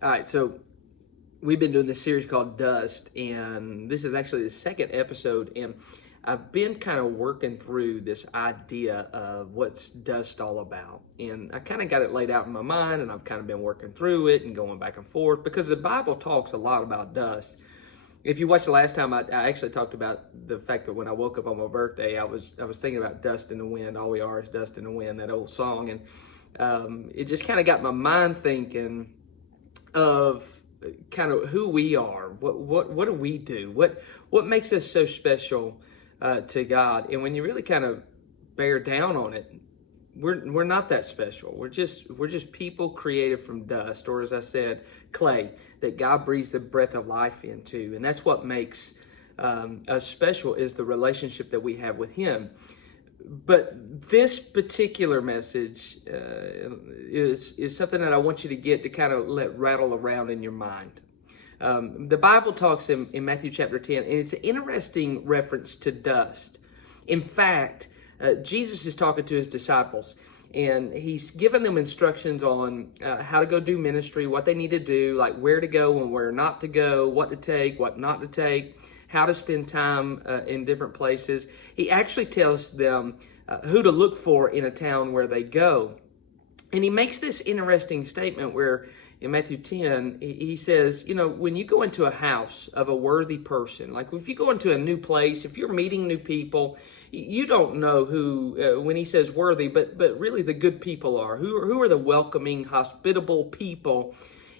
All right, so we've been doing this series called Dust, and this is actually the second episode. And I've been kind of working through this idea of what's dust all about. And I kind of got it laid out in my mind, and I've kind of been working through it and going back and forth because the Bible talks a lot about dust. If you watched the last time, I actually talked about the fact that when I woke up on my birthday, I was thinking about dust in the wind. All we are is dust in the wind, that old song. And it just kind of got my mind thinking of kind of who we are. What do we do? What makes us so special to God? And when you really kind of bear down on it, we're not that special. We're just people created from dust, or as I said, clay that God breathes the breath of life into, and that's what makes us special, is the relationship that we have with Him. But this particular message is something that I want you to get to kind of let rattle around in your mind. The Bible talks in Matthew chapter 10, and it's an interesting reference to dust. In fact, Jesus is talking to his disciples, and he's given them instructions on how to go do ministry, what they need to do, like where to go and where not to go, what to take, what not to take, how to spend time in different places. He actually tells them who to look for in a town where they go. And he makes this interesting statement where in Matthew 10, he says, when you go into a house of a worthy person, like if you go into a new place, if you're meeting new people, you don't know who, when he says worthy, but really the good people are. Who are the welcoming, hospitable people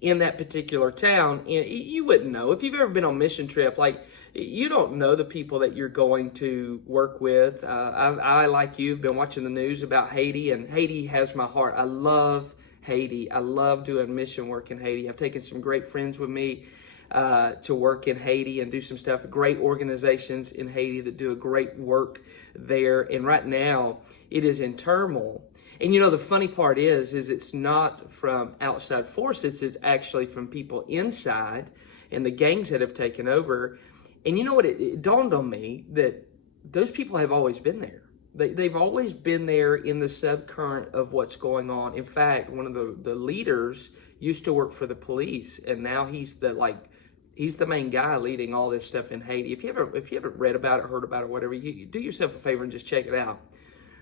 in that particular town? And you wouldn't know. If you've ever been on a mission trip, like, you don't know the people that you're going to work with. I, like you, have been watching the news about Haiti, and Haiti has my heart. I love Haiti. I love doing mission work in Haiti. I've taken some great friends with me to work in Haiti and do some stuff. Great organizations in Haiti that do a great work there. And right now, it is in turmoil. And the funny part is it's not from outside forces. It's actually from people inside and the gangs that have taken over. And you know what? It dawned on me that those people have always been there. They've always been there in the subcurrent of what's going on. In fact, one of the leaders used to work for the police, and now he's the main guy leading all this stuff in Haiti. If you haven't read about it, heard about it, whatever, you do yourself a favor and just check it out.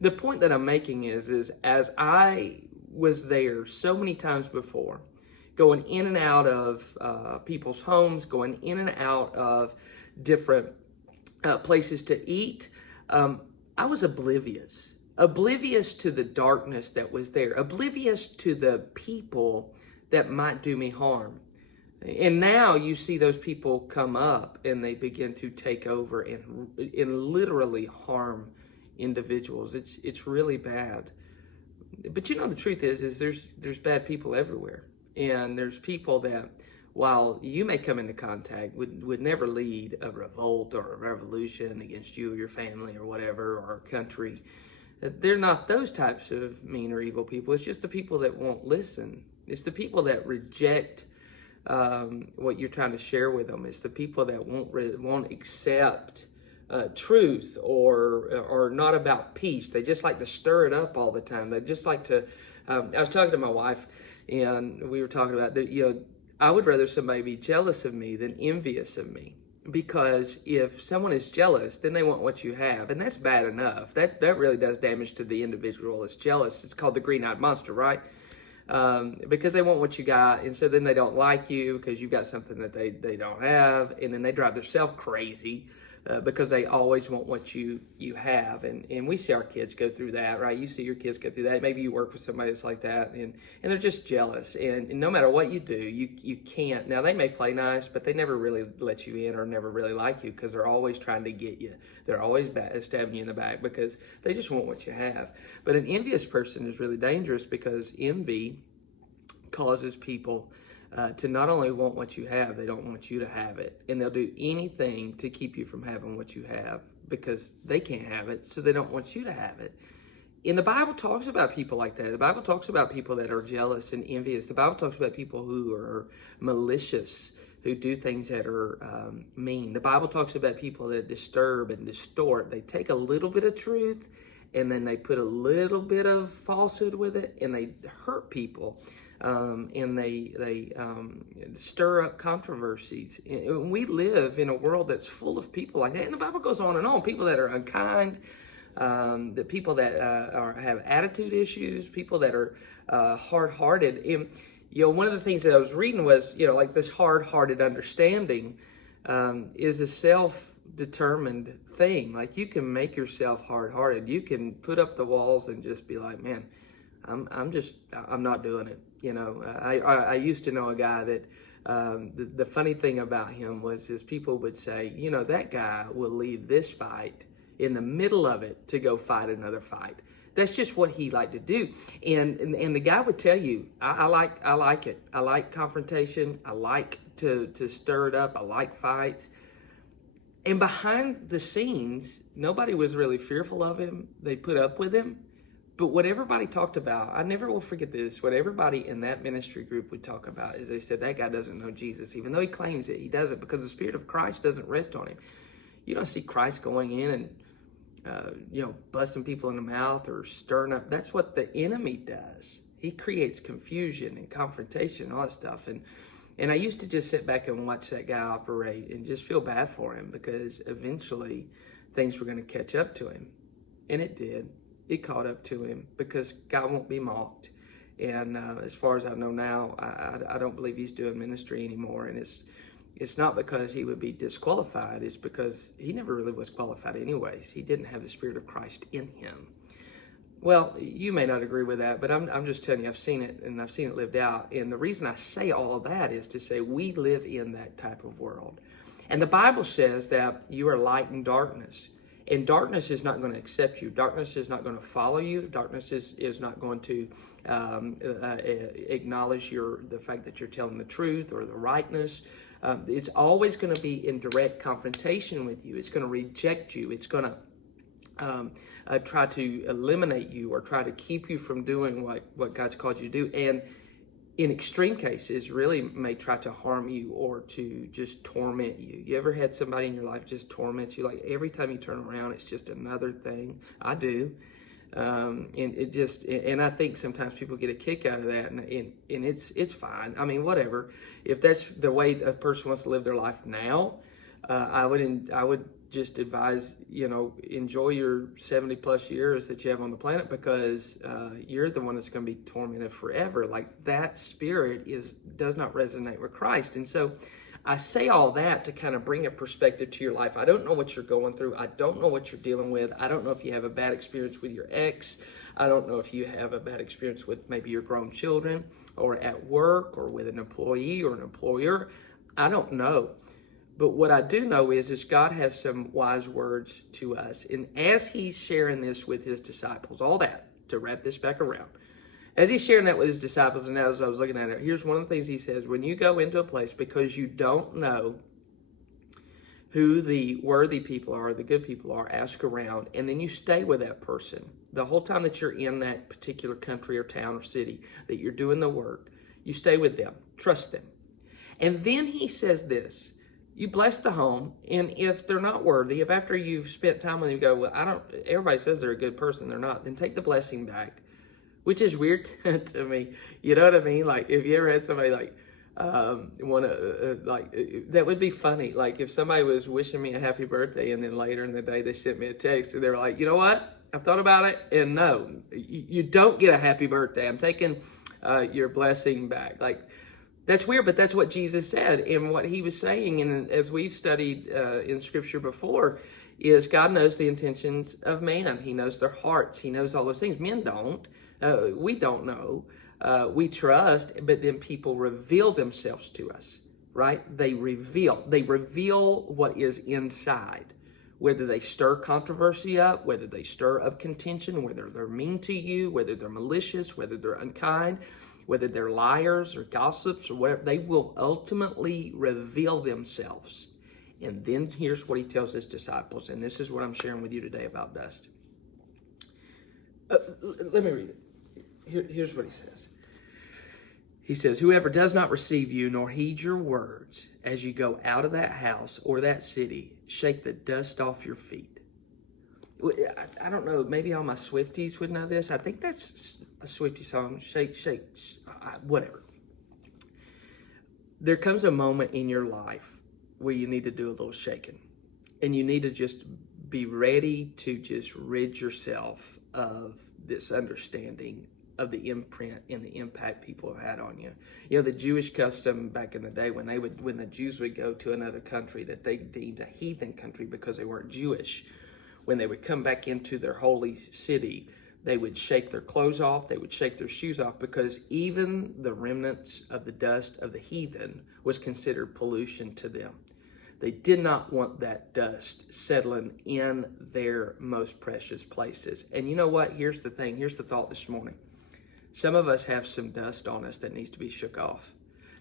The point that I'm making is as I was there so many times before, going in and out of people's homes, going in and out of different places to eat, I was oblivious to the darkness that was there, oblivious to the people that might do me harm. And now you see those people come up and they begin to take over and literally harm individuals. It's really bad. But the truth is there's bad people everywhere. And there's people that, while you may come into contact, would never lead a revolt or a revolution against you or your family or whatever, or a country. They're not those types of mean or evil people. It's just the people that won't listen. It's the people that reject what you're trying to share with them. It's the people that won't accept truth or not about peace. They just like to stir it up all the time. They just like to. I was talking to my wife, and we were talking about that. I would rather somebody be jealous of me than envious of me, because if someone is jealous, then they want what you have, and that's bad enough. That really does damage to the individual that's jealous. It's called the green-eyed monster, right? Because they want what you got, and so then they don't like you because you've got something that they don't have, and then they drive themselves crazy because they always want what you have. And we see our kids go through that, right? You see your kids go through that. Maybe you work with somebody that's like that, and they're just jealous. And no matter what you do, you can't. Now, they may play nice, but they never really let you in or never really like you, because they're always trying to get you. They're always stabbing you in the back because they just want what you have. But an envious person is really dangerous, because envy causes people to not only want what you have, they don't want you to have it. And they'll do anything to keep you from having what you have, because they can't have it, so they don't want you to have it. And the Bible talks about people like that. The Bible talks about people that are jealous and envious. The Bible talks about people who are malicious, who do things that are mean. The Bible talks about people that disturb and distort. They take a little bit of truth and then they put a little bit of falsehood with it, and they hurt people, and they stir up controversies. And we live in a world that's full of people like that, and the Bible goes on and on. People that are unkind, the people that have attitude issues, people that are hard-hearted. And, one of the things that I was reading was, like this hard-hearted understanding is a self-determined thing. Like, you can make yourself hard-hearted. You can put up the walls and just be like, man, I'm not doing it. I used to know a guy that the funny thing about him was his people would say, that guy will leave this fight in the middle of it to go fight another fight. That's just what he liked to do. And the guy would tell you, I like it. I like confrontation. I like to stir it up. I like fights. And behind the scenes, nobody was really fearful of him. They put up with him. But what everybody talked about, I never will forget this, what everybody in that ministry group would talk about is they said, that guy doesn't know Jesus. Even though he claims it, he doesn't, because the Spirit of Christ doesn't rest on him. You don't see Christ going in and busting people in the mouth or stirring up. That's what the enemy does. He creates confusion and confrontation and all that stuff. And I used to just sit back and watch that guy operate and just feel bad for him, because eventually things were going to catch up to him. And it did. It caught up to him, because God won't be mocked. And as far as I know now, I don't believe he's doing ministry anymore. And it's not because he would be disqualified. It's because he never really was qualified anyways. He didn't have the Spirit of Christ in him. Well, you may not agree with that, but I'm just telling you, I've seen it, and I've seen it lived out. And the reason I say all of that is to say we live in that type of world. And the Bible says that you are light in darkness. And darkness is not going to accept you. Darkness is not going to follow you. Darkness is not going to acknowledge the fact that you're telling the truth or the rightness. It's always going to be in direct confrontation with you. It's going to reject you. It's going to try to eliminate you or try to keep you from doing what God's called you to do. And in extreme cases, really may try to harm you or to just torment you. You ever had somebody in your life just torment you? Like, every time you turn around, it's just another thing. I do. And I think sometimes people get a kick out of that, and it's fine. I mean, whatever. If that's the way a person wants to live their life now, I would just advise, enjoy your 70 plus years that you have on the planet, because you're the one that's going to be tormented forever. Like, that spirit does not resonate with Christ. And so I say all that to kind of bring a perspective to your life. I don't know what you're going through. I don't know what you're dealing with. I don't know if you have a bad experience with your ex. I don't know if you have a bad experience with maybe your grown children, or at work, or with an employee or an employer. I don't know. But what I do know is God has some wise words to us. And as he's sharing this with his disciples, all that, to wrap this back around, as he's sharing that with his disciples, and as I was looking at it, here's one of the things he says: when you go into a place, because you don't know who the worthy people are, the good people are, ask around, and then you stay with that person the whole time that you're in that particular country or town or city, that you're doing the work. You stay with them, trust them. And then he says this: you bless the home, and if they're not worthy, if after you've spent time with them, you go, well, everybody says they're a good person, they're not, then take the blessing back, which is weird to me. You know what I mean? Like, if you ever had somebody that would be funny. Like, if somebody was wishing me a happy birthday, and then later in the day they sent me a text, and they were like, you know what? I've thought about it, and no, you don't get a happy birthday. I'm taking your blessing back. Like, that's weird, but that's what Jesus said. And what he was saying, and as we've studied in Scripture before, is God knows the intentions of man. He knows their hearts. He knows all those things. Men don't. We don't know. We trust, but then people reveal themselves to us, right? They reveal what is inside. Whether they stir controversy up, whether they stir up contention, whether they're mean to you, whether they're malicious, whether they're unkind, whether they're liars or gossips or whatever, they will ultimately reveal themselves. And then here's what he tells his disciples, and this is what I'm sharing with you today about dust. Let me read it. Here's what he says. He says, whoever does not receive you nor heed your words as you go out of that house or that city, shake the dust off your feet. I don't know, maybe all my Swifties would know this. I think that's a Swiftie song, Shake, Shake, whatever. There comes a moment in your life where you need to do a little shaking, and you need to just be ready to just rid yourself of this understanding of the imprint and the impact people have had on you. You know, the Jewish custom back in the day when the Jews would go to another country that they deemed a heathen country because they weren't Jewish, when they would come back into their holy city, they would shake their clothes off, they would shake their shoes off, because even the remnants of the dust of the heathen was considered pollution to them. They did not want that dust settling in their most precious places. And you know what? Here's the thing. Here's the thought this morning. Some of us have some dust on us that needs to be shook off.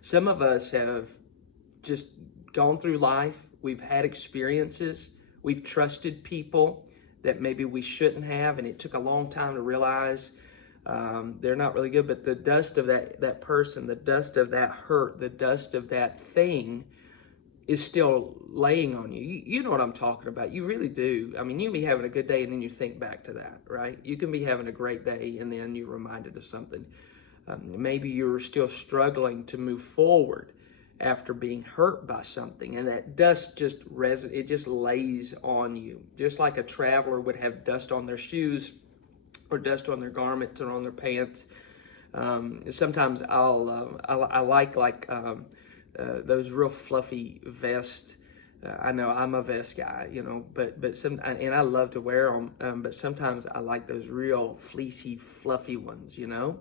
Some of us have just gone through life. We've had experiences. We've trusted people that maybe we shouldn't have, and it took a long time to realize they're not really good. But the dust of that person, the dust of that hurt, the dust of that thing is still laying on you. You know what I'm talking about. You really do. I mean, you can be having a good day and then you think back to that, right? You can be having a great day and then you're reminded of something. Maybe you're still struggling to move forward after being hurt by something, and that dust just it just lays on you. Just like a traveler would have dust on their shoes or dust on their garments or on their pants. Sometimes I like those real fluffy vests. I know I'm a vest guy, you know, but and I love to wear them. But sometimes I like those real fleecy, fluffy ones, you know,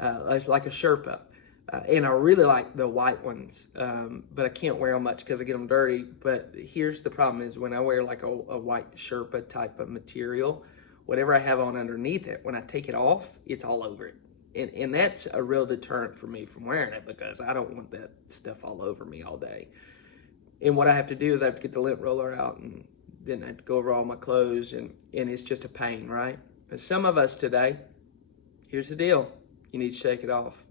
like a Sherpa. And I really like the white ones, but I can't wear them much because I get them dirty. But here's the problem: is when I wear like a white Sherpa type of material, whatever I have on underneath it, when I take it off, it's all over it. And that's a real deterrent for me from wearing it, because I don't want that stuff all over me all day. And what I have to do is I have to get the lint roller out, and then I have to go over all my clothes, and it's just a pain, right? But some of us today, here's the deal: you need to shake it off.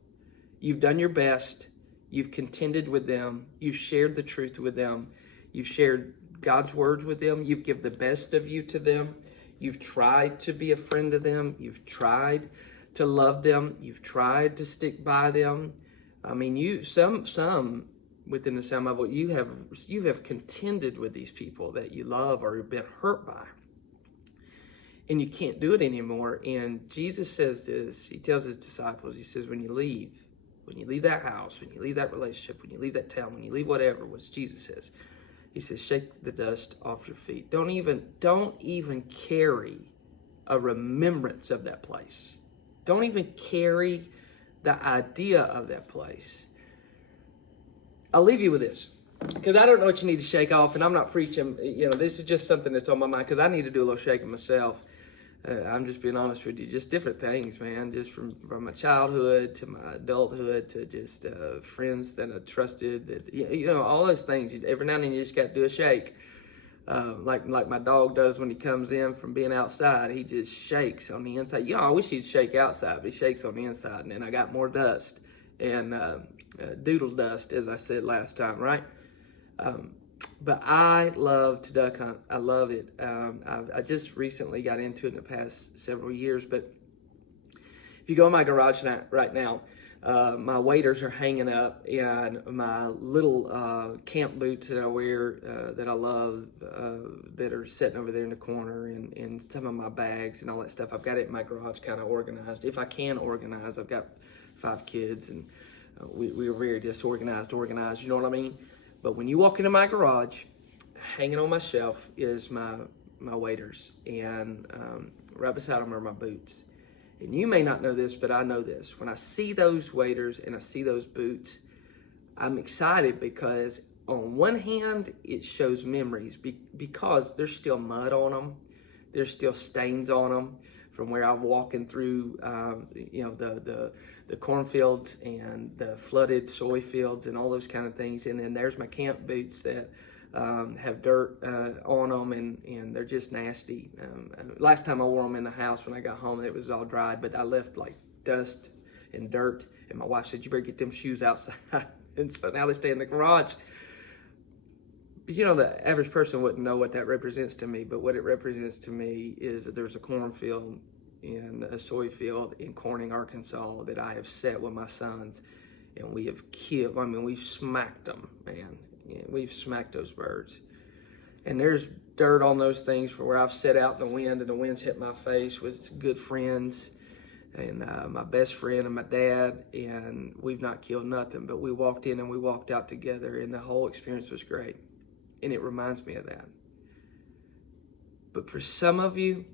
You've done your best. You've contended with them. You've shared the truth with them. You've shared God's words with them. You've given the best of you to them. You've tried to be a friend to them. You've tried to love them. You've tried to stick by them. I mean, some within the sound of my voice, you have contended with these people that you love or have been hurt by. And you can't do it anymore. And Jesus says this. He tells his disciples, he says, when you leave that house, when you leave that relationship, when you leave that town, when you leave whatever, what Jesus says, he says, shake the dust off your feet. Don't even carry a remembrance of that place. Don't even carry the idea of that place. I'll leave you with this, because I don't know what you need to shake off, and I'm not preaching. You know, this is just something that's on my mind, because I need to do a little shaking myself. I'm just being honest with you, just different things, man, just from my childhood to my adulthood to just friends that I trusted, that, you know, all those things. Every now and then you just got to do a shake, like my dog does when he comes in from being outside. He just shakes on the inside. You know, I wish he'd shake outside, but he shakes on the inside, and then I got more dust and doodle dust, as I said last time, right? But I love to duck hunt. I love it. I just recently got into it in the past several years. But if you go in my garage right now, my waders are hanging up, and my little camp boots that I wear that I love that are sitting over there in the corner, and some of my bags and all that stuff. I've got it in my garage kind of organized. If I can organize, I've got 5 kids, and we are very disorganized, you know what I mean? But when you walk into my garage, hanging on my shelf is my waders, and right beside them are my boots. And you may not know this, but I know this. When I see those waders and I see those boots, I'm excited, because on one hand, it shows memories because there's still mud on them. There's still stains on them from where I'm walking through, you know, the cornfields and the flooded soy fields and all those kind of things. And then there's my camp boots that have dirt on them, and they're just nasty. Last time I wore them in the house when I got home, it was all dried, but I left like dust and dirt, and my wife said, you better get them shoes outside. And so now they stay in the garage. You know, the average person wouldn't know what that represents to me, but what it represents to me is that there's a cornfield and a soy field in Corning, Arkansas that I have set with my sons, and we have killed. I mean, we've smacked them, man. Yeah, we've smacked those birds. And there's dirt on those things for where I've set out in the wind, and the wind's hit my face with good friends and my best friend and my dad, and we've not killed nothing, but we walked in and we walked out together, and the whole experience was great. And it reminds me of that. But for some of you,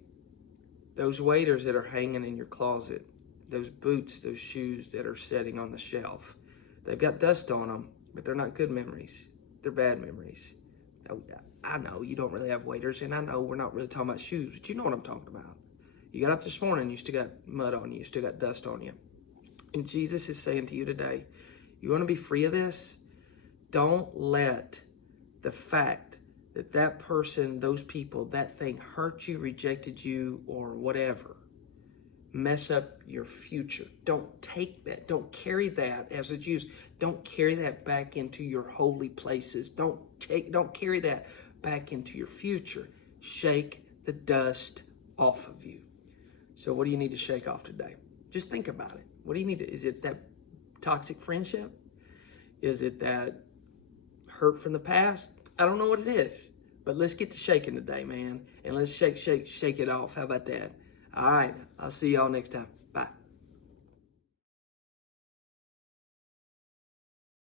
those waders that are hanging in your closet, those boots, those shoes that are sitting on the shelf, they've got dust on them, but they're not good memories. They're bad memories. I know you don't really have waders, and I know we're not really talking about shoes, but you know what I'm talking about. You got up this morning, you still got mud on you, you still got dust on you. And Jesus is saying to you today, you want to be free of this? Don't let the fact that that person, those people, that thing hurt you, rejected you, or whatever, mess up your future. Don't take that. Don't carry that as a Jew. Don't carry that back into your holy places. Don't carry that back into your future. Shake the dust off of you. So what do you need to shake off today? Just think about it. What do you need to, is it that toxic friendship? Is it that hurt from the past? I don't know what it is, but let's get to shaking today, man. And let's shake it off. How about that? All right. I'll see y'all next time.